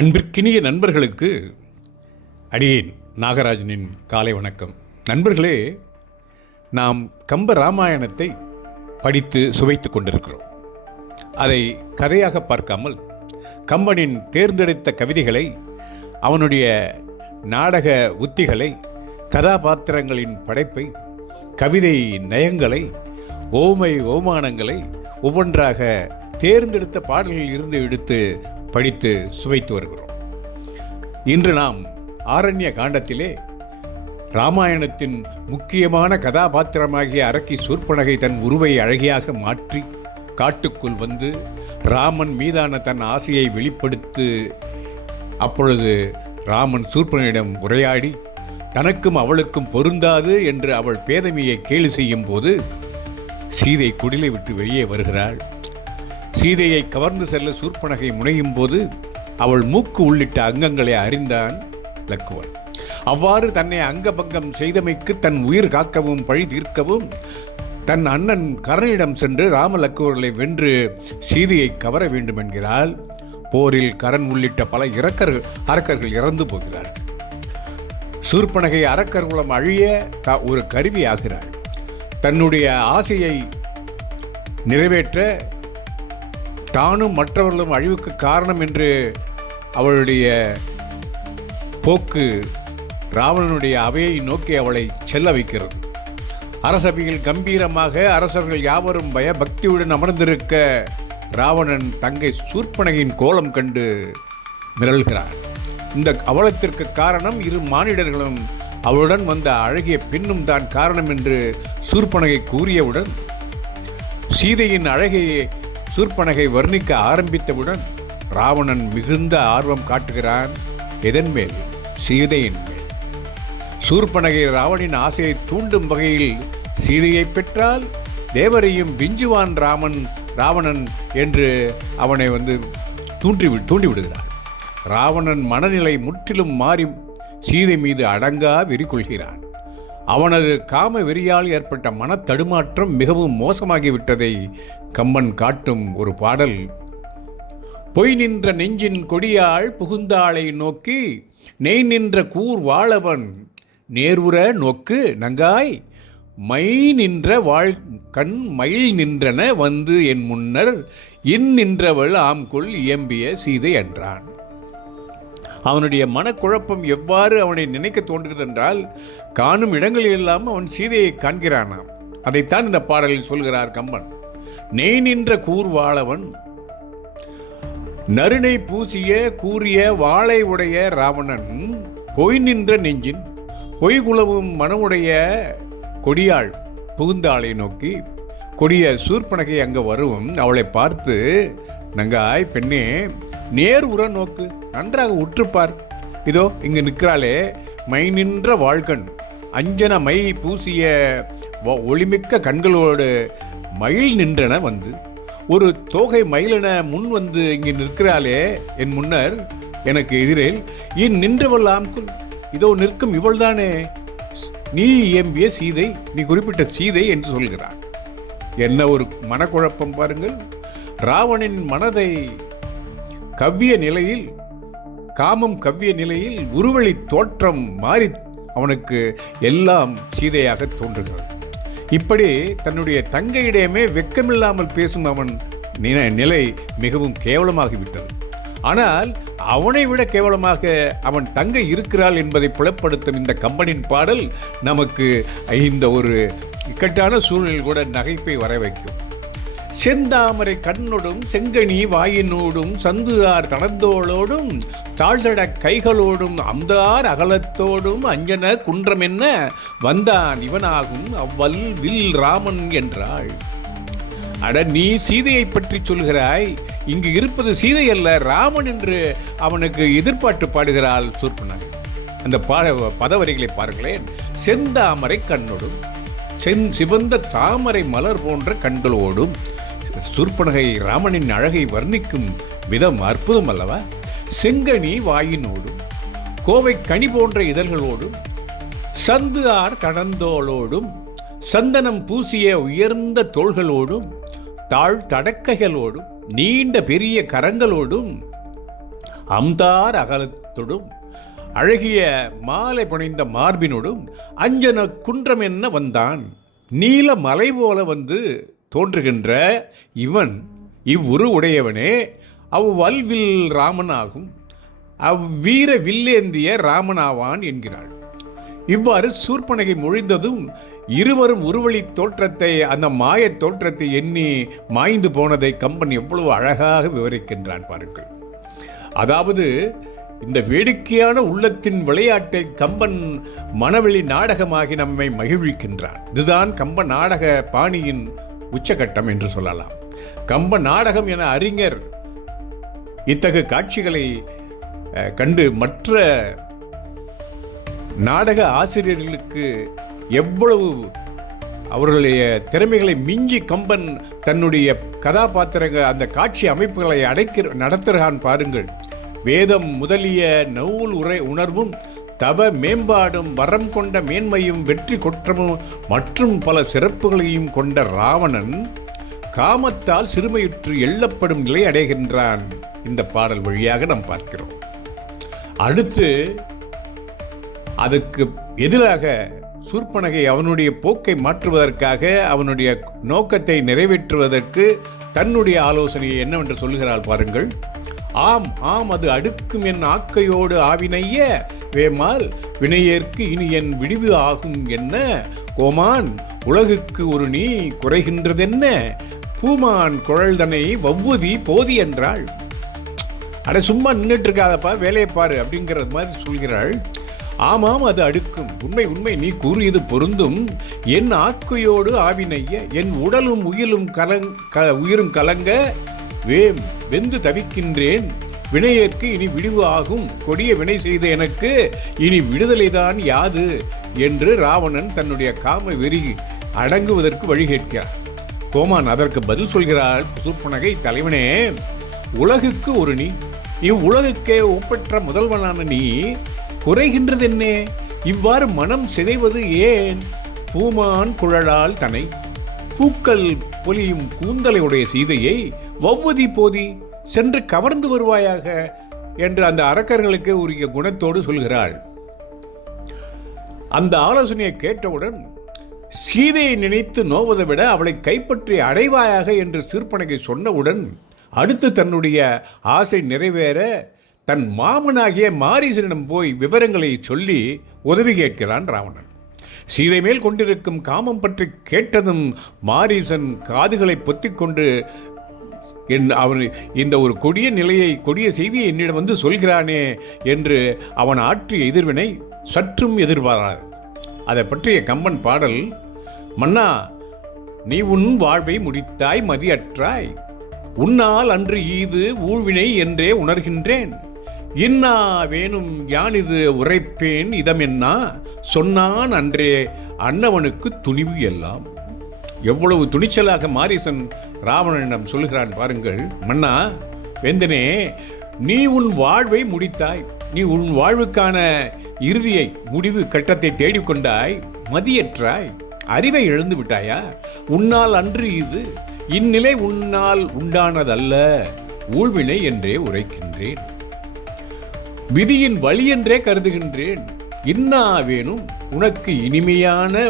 அன்பிற்கினிய நண்பர்களுக்கு அடியேன் நாகராஜனின் காலை வணக்கம். நண்பர்களே நாம் கம்ப ராமாயணத்தை படித்து சுவைத்துக் கொண்டிருக்கிறோம். அதை கதையாக பார்க்காமல் கம்பனின் தேர்ந்தெடுத்த கவிதைகளை அவனுடைய நாடக உத்திகளை கதாபாத்திரங்களின் படைப்பை கவிதை நயங்களை ஓமை ஓமானங்களை ஒவ்வொன்றாக தேர்ந்தெடுத்த பாடல்களில் இருந்து எடுத்து படித்து சுவைத்து வருகிறோம். இன்று நாம் ஆரண்ய காண்டத்திலே ராமாயணத்தின் முக்கியமான கதாபாத்திரமாகிய அரக்கி சூர்பனகை தன் உருவை அழகியாக மாற்றி காட்டுக்குள் வந்து ராமன் மீதான தன் ஆசையை வெளிப்படுத்து அப்பொழுது ராமன் சூர்பனிடம் உரையாடி தனக்கும் அவளுக்கும் பொருந்தாது என்று அவள் பேதமையை கேலி செய்யும் போது சீதை குடிலை விட்டு வெளியே வருகிறாள். சீதையை கவர்ந்து செல்ல சூர்பனகை முனையும் போது அவள் மூக்கு உள்ளிட்ட அங்கங்களை அறிந்தான் லக்குவன். அவ்வாறு தன்னை அங்கபங்கம் செய்தமைக்கு தன் உயிர் காக்கவும் பழி தீர்க்கவும் தன் அண்ணன் கரனிடம் சென்று ராமலக்குவர்களை வென்று சீதையை கவர வேண்டும் என்கிறாள் போரில் கரண் உள்ளிட்ட பல இறக்கர் அரக்கர்கள் இறந்து போகிறார்கள். சூர்பனகை அரக்கர் குலம் அழிய த- ஒரு கருவி ஆகிறாள் தன்னுடைய ஆசையை நிறைவேற்ற தானும் மற்றவர்களும் அழிவுக்கு காரணம் என்று அவளுடைய போக்கு ராவணனுடைய அவையை நோக்கி அவளை செல்ல வைக்கிறது. அரசவையில் கம்பீரமாக அரசர்கள் யாவரும் பயபக்தியுடன் அமர்ந்திருக்க ராவணன் தங்கை சூர்பனகையின் கோலம் கண்டு மிரள்கிறார் இந்த அவலத்திற்கு காரணம் இரு மானிடர்களும் அவளுடன் வந்த அழகிய பெண்ணும் தான் காரணம் என்று சூர்பனகை கூறியவுடன் சீதையின் அழகையை சூர்பனகை வர்ணிக்க ஆரம்பித்தவுடன் ராவணன் மிகுந்த ஆர்வம் காட்டுகிறான். எதன் மேல்? சீதையின் மேல். சூர்பனகை ராவணின் ஆசையை தூண்டும் வகையில் சீதையை பெற்றால் தேவரையும் விஞ்சுவான் ராமன் ராவணன் என்று அவனை வந்து தூண்டி வி- தூண்டி விடுகிறான் ராவணன் மனநிலை முற்றிலும் மாறி சீதை மீது அடங்கா வெறி கொள்கிறான் அவனது காம வெறியால் ஏற்பட்ட மனத்தடுமாற்றம் மிகவும் மோசமாகிவிட்டதை கம்மன் காட்டும் ஒரு பாடல். பொய் நின்ற நெஞ்சின் கொடியாள் புகுந்தாளை நோக்கி நெய் நின்ற கூர் வாழவன் நேர்வுற நோக்கு நங்காய் மை நின்ற வாழ் கண் மயில் நின்றன வந்து என் முன்னர் இன் நின்றவள் ஆம்குள் இயம்பிய சீதை என்றான். அவனுடைய மனக்குழப்பம் எவ்வாறு அவனை நினைக்க தோன்றுகிறது என்றால் காணும் இடங்களிலெல்லாம் அவன் சீதையை காண்கிறானாம். அதைத்தான் இந்த பாடலில் சொல்கிறார் கம்பன். நெய் நின்ற கூர்வாளவன் நறுனை பூசிய கூறிய வாளை உடைய ராவணன் பொய் நின்ற நெஞ்சின் பொய் குலவும் மனமுடைய கொடியாள் புகுந்தாளை நோக்கி கொடிய சூர்பனகை அங்கே வரும் அவளை பார்த்து நங்காய் பெண்ணே நேர் உற நோக்கு நன்றாக உற்றுப்பார் இதோ இங்கு நிற்கிறாளே மை நின்ற வாழ்கண் அஞ்சன மை பூசிய ஒளிமிக்க கண்களோடு மயில் நின்றன வந்து. ஒரு தோகை மயிலென முன் வந்து இங்கு நிற்கிறாளே என் முன்னர் எனக்கு எதிரில் இன் நின்றவள் இதோ நிற்கும் இவள்தானே. நீ இயம்பிய சீதை நீ குறிப்பிட்ட சீதை என்று சொல்கிறான் என்ன ஒரு மனக்குழப்பம் பாருங்கள். ராவணின் மனதை கவ்விய நிலையில் காமம் கவ்விய நிலையில் உருவழி தோற்றம் மாறி அவனுக்கு எல்லாம் சீதையாக தோன்றுகிறது. இப்படி தன்னுடைய தங்கையிடமே வெக்கமில்லாமல் பேசும் அவன் நிலை மிகவும் கேவலமாகிவிட்டது. ஆனால் அவனை விட கேவலமாக அவன் தங்கை இருக்கிறாள் என்பதை புலப்படுத்தும் இந்த கம்பனின் பாடல் நமக்கு இந்த ஒரு இக்கட்டான சூழ்நிலையில் கூட நகைப்பை வர வைக்கும். செந்தாமரை கண்ணோடும் செங்கனி வாயினோடும் சந்துதார் தனந்தோளோடும் தாழ்தட கைகளோடும் அம்தார் அகலத்தோடும் அஞ்சன குன்றம் என்ன வந்தான் இவனாகும் அவ்வல் வில் ராமன் என்றாள். அட நீ சீதையை பற்றி சொல்கிறாய். இங்கு இருப்பது சீதை அல்ல ராமன் என்று அவனுக்கு எதிர்பார்த்து பாடுகிறாள் சூர்பனாய் அந்த பாட பதவரிகளை பாருங்களேன். செந்தாமரை கண்ணோடும் சென் சிவந்த தாமரை மலர் போன்ற கண்களோடும் சூர்பனகை ராமனின் அழகை வர்ணிக்கும் விதம் அற்புதம் அல்லவா? செங்கனி வாயினோடும் கோவை கனி போன்ற இதழ்களோடும் சந்து ஆர் கடந்தோளோடும் சந்தனம் பூசிய உயர்ந்த தோள்களோடும் தாழ் தடக்கைகளோடும் நீண்ட பெரிய கரங்களோடும் அம்தார் அகலத்தோடும் அழகிய மாலை புனைந்த மார்பினோடும் அஞ்சன குன்றம் என்ன வந்தான்? நீல மலை போல வந்து தோன்றுகின்ற இவன் இவ்வுரு உடையவனே அவ்வல்வில் ராமனாகும். அவ்வீர வில்லேந்திய ராமனாவான் என்கிறாள். இவ்வாறு சூர்பனகை மொழிந்ததும் இருவரும் உருவழி தோற்றத்தை அந்த மாயத் தோற்றத்தை எண்ணி மாய்ந்து போனதை கம்பன் எவ்வளவு அழகாக விவரிக்கின்றான் பாருங்கள். அதாவது இந்த வேடிக்கையான உள்ளத்தின் விளையாட்டை கம்பன் மனவெளி நாடகமாகி நம்மை மகிழ்விக்கின்றான். இதுதான் கம்ப நாடக பாணியின் உச்சகட்டம் என்று சொல்லலாம். கம்ப நாடகம் என அறிஞர் இத்தகு காட்சிகளை கண்டு மற்ற நாடக ஆசிரியர்களுக்கு எவ்வளவு அவர்களுடைய திறமைகளை மிஞ்சி கம்பன் தன்னுடைய கதாபாத்திரங்கள் அந்த காட்சி அமைப்புகளை அடைக்கிற நடத்துகிறான் பாருங்கள். வேதம் முதலிய நூல் உரை உணர்வும் தவ மேம்பாடும் வரம் கொண்ட மேன்மையும் வெற்றி குற்றமும் மற்றும் பல சிறப்புகளையும் கொண்ட ராவணன் காமத்தால் சிறுமையுற்று எள்ளப்படும் நிலை அடைகின்றான். இந்த பாடல் வழியாக நாம் பார்க்கிறோம். அடுத்து அதுக்கு எதிராக சூர்பனகை அவனுடைய போக்கை மாற்றுவதற்காக அவனுடைய நோக்கத்தை நிறைவேற்றுவதற்கு தன்னுடைய ஆலோசனையை என்னவென்று சொல்லுகிறாள் பாருங்கள். ஆம் ஆம் அது அடுக்கும் என் ஆக்கையோடு ஆவினைய வேமால் வினையேற்கு இனி என் விடிவு ஆகும் என்ன? கோமான் உலகுக்கு ஒரு நீ குறைகின்றதென்ன? பூமான் குழல்தனை வவ்வுதி போதி என்றாள். அட சும்மா நின்றுட்டு இருக்காதப்பா வேலையை பாரு அப்படிங்கிறது மாதிரி சொல்கிறாள். ஆமாம் அது அடுக்கும். உண்மை உண்மை. நீ கூறியது பொருந்தும். என் ஆக்கையோடு ஆவினைய என் உடலும் உயிரும் கலங் க உயிரும் கலங்க வேம் வெந்து தவிக்கின்றேன். வினையேற்கு இனி விடிவு ஆகும். கொடிய வினை செய்த எனக்கு இனி விடுதலைதான் யாது? என்று ராவணன் தன்னுடைய காம வெறி அடங்குவதற்கு வழி கேட்கிறார். கோமான் அதற்கு பதில் சொல்கிறாள் சூர்பனகை தலைவனே உலகுக்கு ஒரு நீ இவ்வுலகுக்கே ஒப்பற்ற முதல்வனான நீ குறைகின்றதென்னே? இவ்வாறு மனம் சிதைவது ஏன்? பூமான் குழலால் தனை பூக்கள் பொலியும் கூந்தலையுடைய சீதையை வவ்வுதி போதி சென்று கவர்ந்து வருவாயாக என்று அந்த அரக்கர்களுக்கு உரிய குணத்தோடு சொல்கிறாள். அந்த ஆலோசனையை கேட்டவுடன் சீதையை நினைத்து நோவதை விட அவளை கைப்பற்றி அடைவாயாக என்று சீர்பனகை சொன்னவுடன் அடுத்து தன்னுடைய ஆசை நிறைவேற தன் மாமனாகிய மாரீசனிடம் போய் விவரங்களை சொல்லி உதவி கேட்கிறான் ராவணன். சீதை மேல் கொண்டிருக்கும் காமம் பற்றி கேட்டதும் மாரீசன் காதுகளை பொத்திக்கொண்டு என் அவன் இந்த ஒரு கொடிய நிலையை கொடிய செய்தியை என்னிடம் வந்து சொல்கிறானே என்று அவன் ஆற்றிய எதிர்வினை சற்றும் எதிர்பாராது. அதை பற்றிய கம்பன் பாடல் மன்னா நீ உன் வாழ்வை முடித்தாய் மதியற்றாய். உன்னால் அன்று ஈது ஊழ்வினை என்றே உணர்கின்றேன். இன்னா வேணும் யானிது உரைப்பேன் இதமென்னா சொன்னான் அன்றே அன்னவனுக்கு துணிவு எல்லாம். எவ்வளவு துணிச்சலாக மாரிசன் ராவணனிடம் சொல்கிறான் பாருங்கள். மன்னா வேந்தனே நீ உன் வாழ்வை முடித்தாய். நீ உன் வாழ்வுக்கான இறுதியை முடிவு கட்டத்தை தேடிக்கொண்டாய் மதியற்றாய். அறிவை இழந்து விட்டாயா? உன்னால் அன்று இது இந்நிலை உன்னால் உண்டானதல்ல. ஊழ்வினை என்றே உரைக்கின்றேன். விதியின் வழி என்றே கருதுகின்றேன். இன்னா வேணும் உனக்கு இனிமையான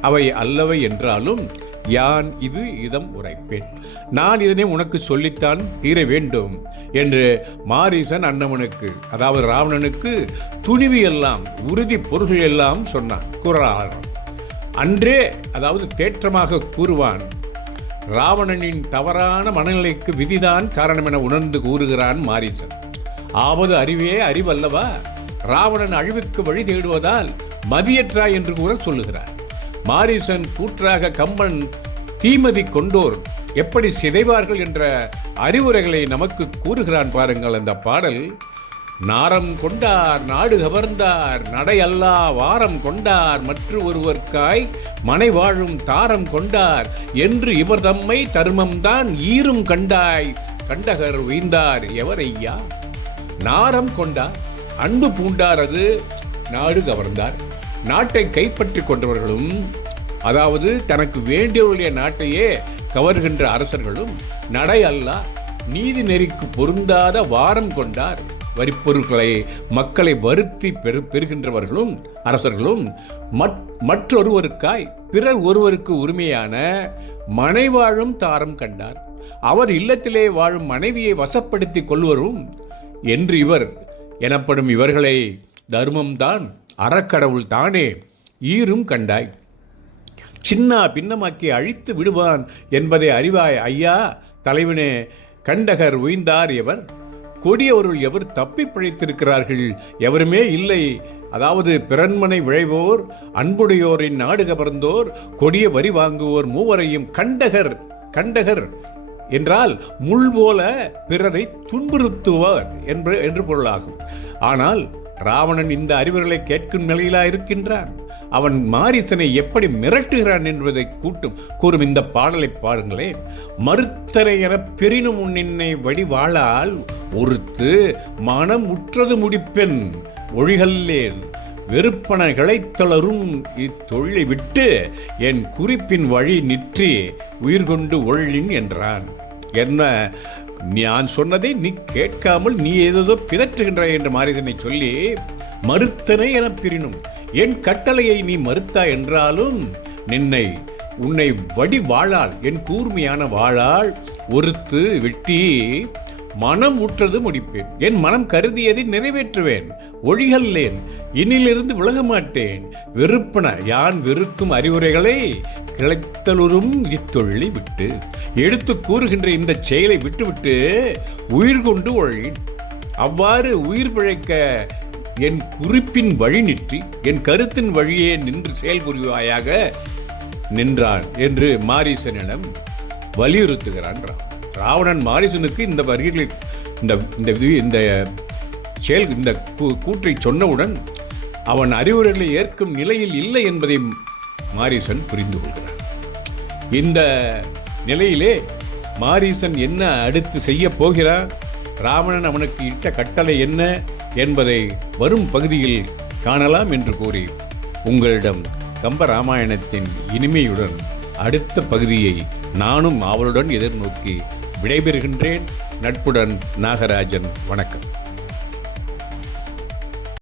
அவை அல்லவை என்றாலும் யான் இது இதம் உரைப்பேன். நான் இதனை உனக்கு சொல்லித்தான் தீர வேண்டும் என்று மாரீசன் அன்னவனுக்கு அதாவது ராவணனுக்கு துணிவு எல்லாம் உறுதி பொருள்கள் எல்லாம் சொன்னான் கூறலாம் அன்றே அதாவது தேற்றமாக கூறுவான் ராவணனின் தவறான மனநிலைக்கு விதிதான் காரணம் என உணர்ந்து கூறுகிறான் மாரீசன். ஆவது அறிவே அறிவல்லவா? ராவணன் அழிவுக்கு வழி தேடுவதால் மதியற்றாய் என்று கூட சொல்லுகிறார். மாரிசன் கூற்றாக கம்பன் தீமதி கொண்டோர் எப்படி சிதைவார்கள் என்ற அறிவுரைகளை நமக்கு கூறுகிறான் பாருங்கள் அந்த பாடல். நாரம் கொண்டார் நாடு கவர்ந்தார் நடை அல்லா வாரம் கொண்டார் மற்ற ஒருவர்க்காய் மனை வாழும் தாரம் கொண்டார் என்று இவர் தம்மை தர்மம்தான் ஈரும் கண்டாய் கண்டகர் உய்ந்தார் எவரையா? நாரம் கொண்டார் அன்பு பூண்டார் அது நாடு கவர்ந்தார். நாட்டை கைப்பற்றி கொண்டவர்களும் அதாவது தனக்கு வேண்டியவருடைய நாட்டையே கவர்கின்ற அரசர்களும் நடை அல்ல நீதி நெறிக்கு பொருந்தாத வாரம் கொண்டார். வரிப்பொருட்களை மக்களை வருத்தி பெரு பெறுகின்றவர்களும் அரசர்களும் மற்றொருவருக்காய் பிறர் ஒருவருக்கு உரிமையான மனைவாழும் தாரம் கண்டார். அவர் இல்லத்திலே வாழும் மனைவியை வசப்படுத்தி கொள்வரும் என்று இவர் எனப்படும் இவர்களை தர்மம்தான். அறக்கடவுள் தானே ஈரும் கண்டாய். சின்னா பின்னமாக்கி அழித்து விடுவான் என்பதை அறிவாய் ஐயா தலைவனே கண்டகர் உய்ந்தார் எவர்? கொடியவருள் எவர் தப்பி பிழைத்திருக்கிறார்கள்? எவருமே இல்லை. அதாவது பிறன்மனை விழைவோர் அன்புடையோரின் நாடு கவர்ந்தோர் கொடிய வரி வாங்குவோர் மூவரையும் கண்டகர் கண்டகர் என்றால் முள் போல பிறரை துன்புறுத்துவார் என்று என்று பொருளாகும். ஆனால் ராவணன் இந்த அறிவுரைகளை கேட்கும் நிலையிலா இருக்கின்றான். அவன் மாரிசனை எப்படி மிரட்டுகிறான் என்பதை கூட்டும் கூறும் இந்த பாடலை பாருங்களேன். மறுத்தரை என பெரினும் உன்னின்னை வடிவாளால் ஒருத்து மனம் உற்றது முடிப்பெண் ஒழிகல்லேன். வெறுப்பன கிளைத்தளரும் இத்தொழிலை விட்டு என் குறிப்பின் வழி நிற்றி உயிர் கொண்டு ஒழின் என்றான். என்ன? நான் சொன்னதை நீ கேட்காமல் நீ ஏதோ பிதற்றுகின்றாய் என்று மாரிசனை சொல்லி மறுத்தனை என பிரினும். என் கட்டளையை நீ மறுத்தா என்றாலும் நின்னை உன்னை வடி வாழால் என் கூர்மையான வாழால் ஒருத்து வெட்டி மனம் உற்றது முடிப்பேன். என் மனம் கருதியதை நிறைவேற்றுவேன். ஒழிகல்லேன் இன்னிலிருந்து விலக மாட்டேன் வெறுப்பன யான் வெறுக்கும் அறிவுரைகளை கிளைத்தலுறும் இத்தொழிலை விட்டு எடுத்து கூறுகின்ற இந்த செயலை விட்டுவிட்டு உயிர் கொண்டு ஒழின். அவ்வாறு உயிர் பிழைக்க என் குறிப்பின் வழி நிற்றி என் கருத்தின் வழியே நின்று செயல்புரிவாயாக நின்றான் என்று மாரீசனிடம் வலியுறுத்துகிறான் ராவணன் மாரிசனுக்கு இந்த வரிகளை இந்த இந்த வி- இந்த செயல் இந்த கூ- கூற்றை சொன்னவுடன் அவன் அறிவுரைகளை ஏற்கும் நிலையில் இல்லை என்பதை மாரீசன் புரிந்து கொள்கிறான். இந்த நிலையிலே மாரீசன் என்ன அடுத்து செய்ய போகிறான் ராவணன் அவனுக்கு இட்ட கட்டளை என்ன என்பதை வரும் பகுதியில் காணலாம் என்று கூறி உங்களிடம் கம்ப ராமாயணத்தின் இனிமையுடன் அடுத்த பகுதியை நானும் அவளுடன் எதிர்நோக்கி விடைபெறுகின்றேன். நட்புடன் நாகராஜன் வணக்கம்.